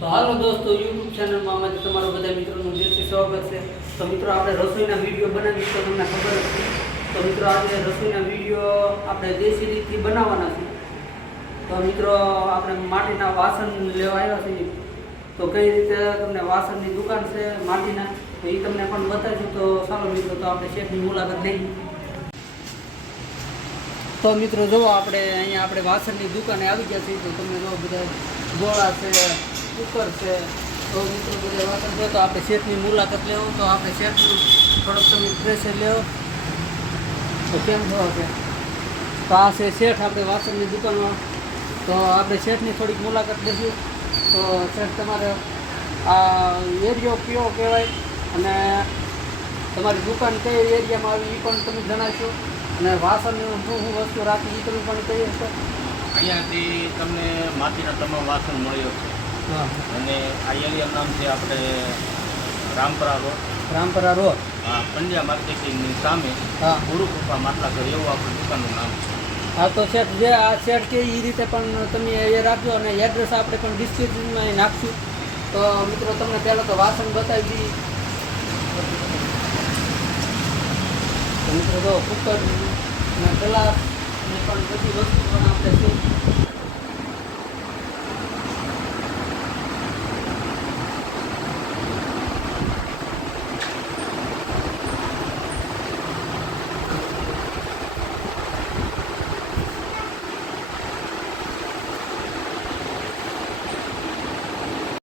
તો હાલો દોસ્તો, યુટ્યુબ ચેનલમાં અમારે તમારા બધા મિત્રોનું દિલથી સ્વાગત છે. તો મિત્રો આપણે રસોઈના વિડીયો બનાવીએ તો તમને ખબર જ છે. તો મિત્રો આજે રસોઈના વિડીયો આપણે દેશી રીતથી બનાવવાના છે. તો મિત્રો આપણે માટીના વાસણ લેવા આવ્યા છીએ. તો કઈ રીતે તમને વાસણની દુકાન છે માટીના, તો એ તમને પણ બતાવીશું. તો ચાલો મિત્રો, તો આપણે શેઠની મુલાકાત લઈએ. તો મિત્રો જો અહીંયા આપણે વાસણની દુકાને આવી ગયા છીએ. તો તમને જો બધા ગોળા છે, કુકર છે, તો મિત્રો બધા વાસણ છે. તો આપણે શેઠની મુલાકાત લેવો. તો આપણે શેઠનું થોડોક તમે પ્રેશર લેવો. તો કેમ છો કે તો આ છે શેઠ આપણે વાસણની દુકાનમાં. તો આપણે શેઠની થોડીક મુલાકાત લઈશું. તો શેઠ તમારે આ એરિયો કયો કહેવાય અને તમારી દુકાન કઈ એરિયામાં આવી એ પણ તમે જણાવશો, અને વાસણનું શું શું વસ્તુ રાખી એ તમે પણ કહી શકો. અહીંયાથી તમને માટીના તમામ વાસણ મળ્યો છે. હા, અને આ એરિયાનું નામ છે આપણે રામપરા રોડ. રામપરા રોડ. હા, પંડ્યા માર્કેટિંગની સામે હા, ગુરુકૃપા માટલા ઘર એવું આપણું દુકાનનું નામ છે. હા. તો શેઠ જે આ શેઠ કે એ રીતે પણ તમે એ રાખજો, અને એડ્રેસ આપણે પણ ડિસ્ક્રિપ્શનમાં નાખશું. તો મિત્રો તમને પહેલાં તો વાસણ બતાવી દઈએ. તો મિત્રો જો કુકર અને ગ્લાસ અને પણ બધી વસ્તુ પણ આપણે શું